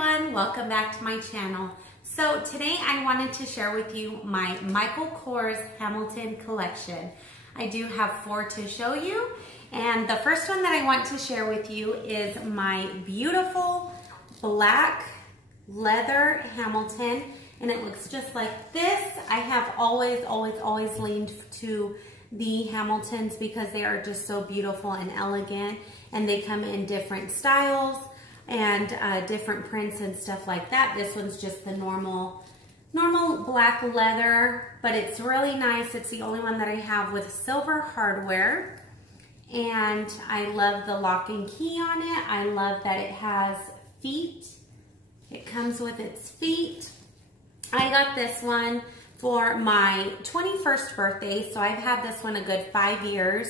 everyone, welcome back to my channel. So today I wanted to share with you my Michael Kors Hamilton collection. I do have 4 to show you, and the first one that I want to share with you is my beautiful black leather Hamilton, and it looks just like this. I have always leaned to the Hamiltons because they are just so beautiful and elegant, and they come in different styles and different prints and stuff like that. This one's just the normal black leather, but it's really nice. It's the only one that I have with silver hardware, and I love the lock and key on it. I love that it has feet. It comes with its feet. I got this one for my 21st birthday, so I've had this one a good 5 years.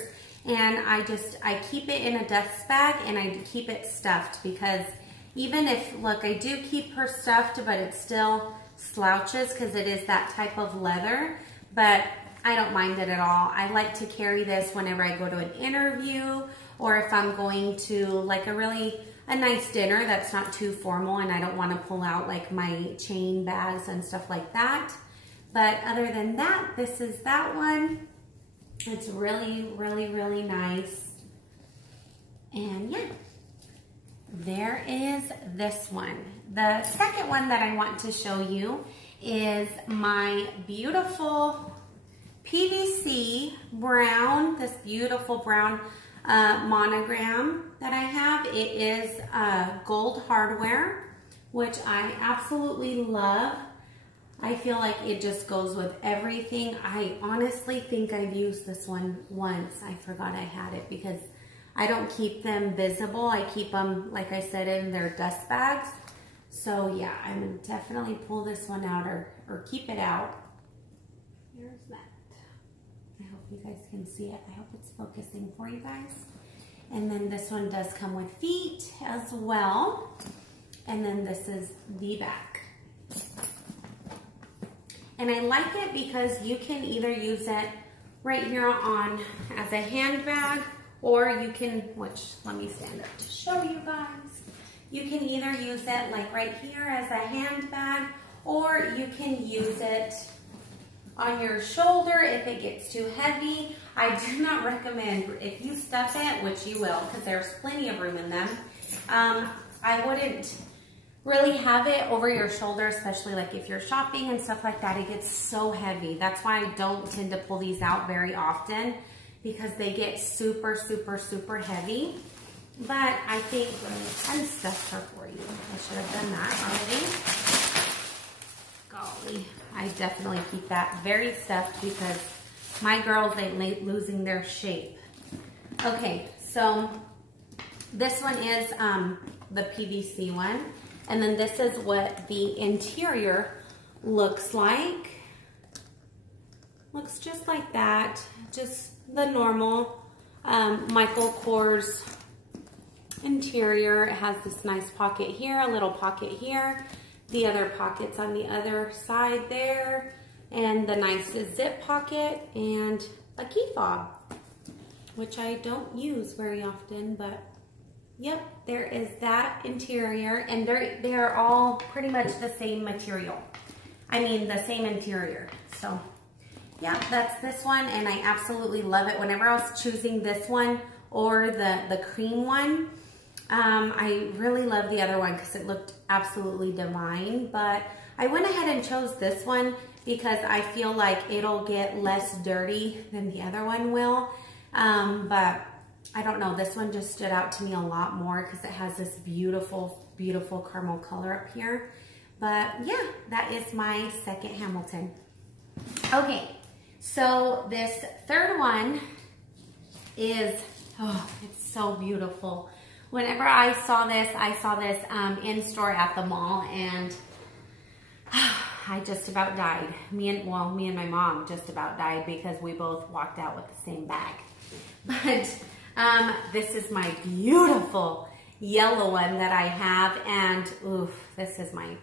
And I keep it in a dust bag, and I keep it stuffed because even if, look, I do keep her stuffed, but it still slouches because it is that type of leather, but I don't mind it at all. I like to carry this whenever I go to an interview, or if I'm going to like a nice dinner that's not too formal and I don't want to pull out like my chain bags and stuff like that. But other than that, this is that one. It's really nice. And yeah, there is this one. The second one that I want to show you is my beautiful PVC brown, this beautiful brown monogram that I have. It is gold hardware, which I absolutely love. I feel like it just goes with everything. I honestly think I've used this one once. I forgot I had it because I don't keep them visible. I keep them, like I said, in their dust bags. So yeah, I'm gonna definitely pull this one out or keep it out. Here's that. I hope you guys can see it. I hope it's focusing for you guys. And then this one does come with feet as well. And then this is the back. And I like it because you can either use it right here on as a handbag, or you can, let me stand up to show you guys. You can either use it like right here as a handbag, or you can use it on your shoulder if it gets too heavy. I do not recommend, if you stuff it, which you will, because there's plenty of room in them, I wouldn't really have it over your shoulder, especially like if you're shopping and stuff like that. It gets so heavy. That's why I don't tend to pull these out very often, because they get super heavy. But I think, let me unstuff her for you. I should have done that already. Golly, I definitely keep that very stuffed because my girls ain't losing their shape. Okay, so this one is the PVC one. And then this is what the interior looks like. Looks just like that. Just the normal Michael Kors interior. It has this nice pocket here, a little pocket here, the other pockets on the other side there, and the nice zip pocket, and a key fob, which I don't use very often, but yep, there is that interior, and they're all pretty much the same material. I mean, the same interior. So, yeah, that's this one, and I absolutely love it. Whenever I was choosing this one or the cream one, I really love the other one because it looked absolutely divine, but I went ahead and chose this one because I feel like it'll get less dirty than the other one will, but I don't know, this one just stood out to me a lot more because it has this beautiful caramel color up here. But yeah, that is my second Hamilton. Okay, so this third one is, oh, it's so beautiful. Whenever I saw this in store at the mall, and I just about died. Me and my mom just about died because we both walked out with the same bag. But this is my beautiful yellow one that I have, and oof, this is my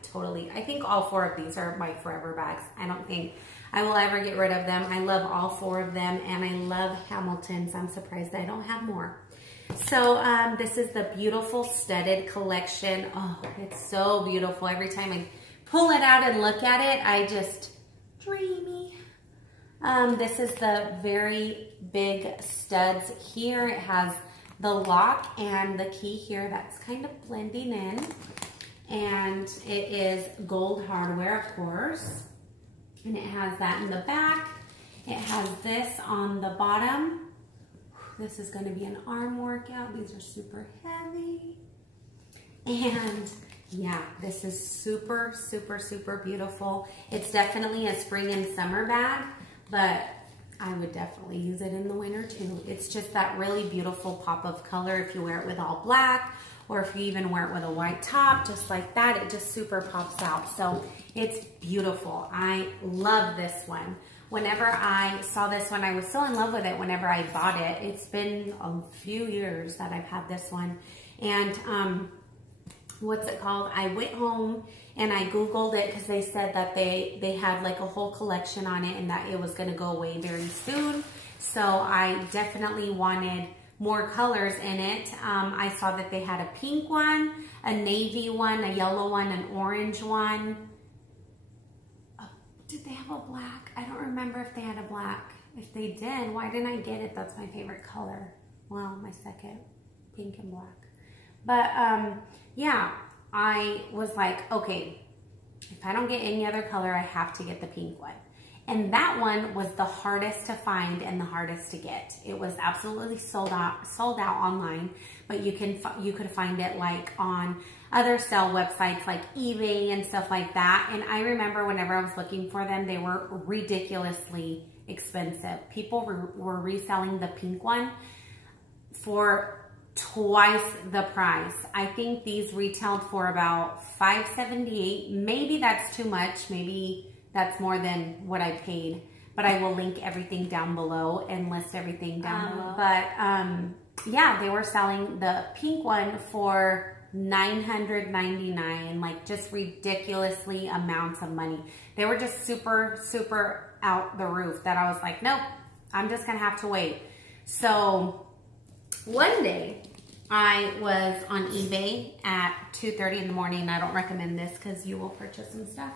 I think all 4 of these are my forever bags. I don't think I will ever get rid of them. I love all 4 of them, and I love Hamiltons. I'm surprised I don't have more. So this is the beautiful studded collection. Oh, it's so beautiful. Every time I pull it out and look at it, I just dreamy. This is the very big studs here. It has the lock and the key here that's kind of blending in. And it is gold hardware, of course. And it has that in the back. It has this on the bottom. This is going to be an arm workout. These are super heavy. And yeah, this is super, super, super beautiful. It's definitely a spring and summer bag, but I would definitely use it in the winter too. It's just that really beautiful pop of color if you wear it with all black, or if you even wear it with a white top, just like that, it just super pops out. So it's beautiful. I love this one. Whenever I saw this one, I was so in love with it whenever I bought it. It's been a few years that I've had this one. And what's it called? I went home and I Googled it because they said that they had like a whole collection on it and that it was going to go away very soon. So I definitely wanted more colors in it. I saw that they had a pink one, a navy one, a yellow one, an orange one. Oh, did they have a black? I don't remember if they had a black. If they did, why didn't I get it? That's my favorite color. Well, my second, pink and black. But yeah, I was like, okay, if I don't get any other color, I have to get the pink one. And that one was the hardest to find and the hardest to get. It was absolutely sold out online, but you could find it like on other sale websites like eBay and stuff like that. And I remember whenever I was looking for them, they were ridiculously expensive. People were reselling the pink one for twice the price. I think these retailed for about $5.78. Maybe that's too much. Maybe that's more than what I paid, but I will link everything down below and list everything down below. But yeah, they were selling the pink one for $9.99, like just ridiculously amounts of money. They were just super, super out the roof that I was like, nope, I'm just gonna have to wait. So one day I was on eBay at 2:30 in the morning. I don't recommend this because you will purchase some stuff.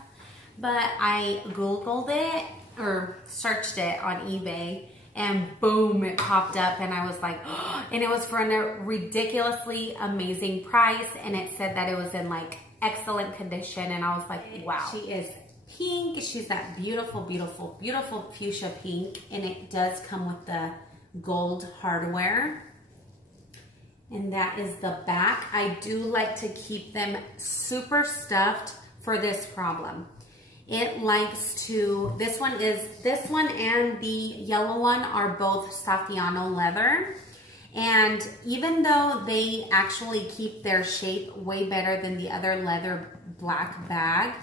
But I Googled it or searched it on eBay and boom, it popped up and I was like, oh, and it was for a ridiculously amazing price. And it said that it was in like excellent condition. And I was like, wow. She is pink. She's that beautiful, beautiful, beautiful fuchsia pink. And it does come with the gold hardware. And that is the back. I do like to keep them super stuffed for this problem. It likes to, this one and the yellow one are both Saffiano leather. And even though they actually keep their shape way better than the other leather black bag,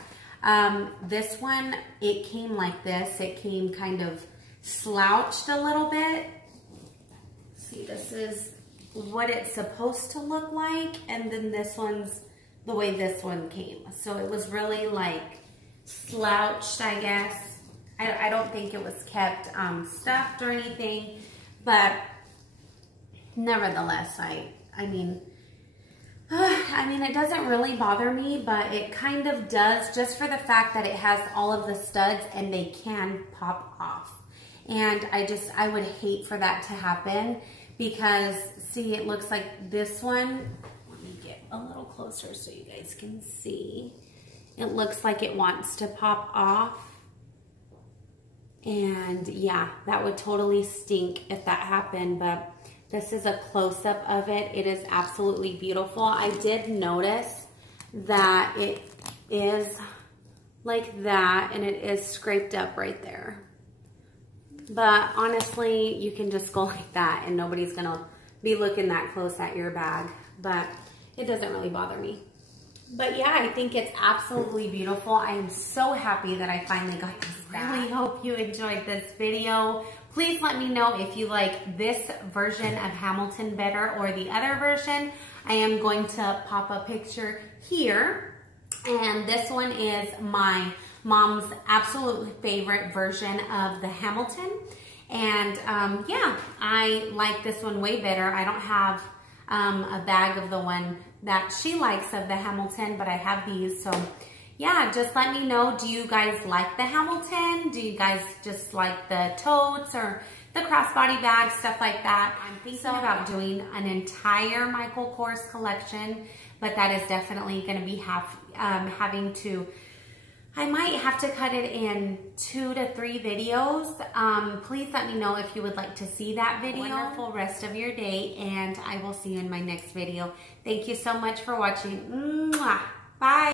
this one, it came like this. It came kind of slouched a little bit. See, this is what it's supposed to look like. And then this one's the way this one came. So it was really like slouched, I guess. I don't think it was kept stuffed or anything, but nevertheless, I mean, it doesn't really bother me, but it kind of does just for the fact that it has all of the studs and they can pop off. And I would hate for that to happen because, see, it looks like this one. Let me get a little closer so you guys can see. It looks like it wants to pop off. And yeah, that would totally stink if that happened, but this is a close-up of it. It is absolutely beautiful. I did notice that it is like that and it is scraped up right there. But honestly, you can just go like that and nobody's gonna be looking that close at your bag, but it doesn't really bother me. But yeah, I think it's absolutely beautiful. I am so happy that I finally got this bag. I really hope you enjoyed this video. Please let me know if you like this version of Hamilton better or the other version. I am going to pop a picture here. And this one is my mom's absolute favorite version of the Hamilton. And yeah, I like this one way better. I don't have a bag of the one that she likes of the Hamilton, but I have these. So yeah, just let me know. Do you guys like the Hamilton? Do you guys just like the totes or the crossbody bags, stuff like that? I'm thinking about doing an entire Michael Kors collection, but that is definitely going to be having to, I might have to cut it in 2 to 3 videos. Please let me know if you would like to see that video. Wonderful rest of your day, and I will see you in my next video. Thank you so much for watching. Mwah. Bye.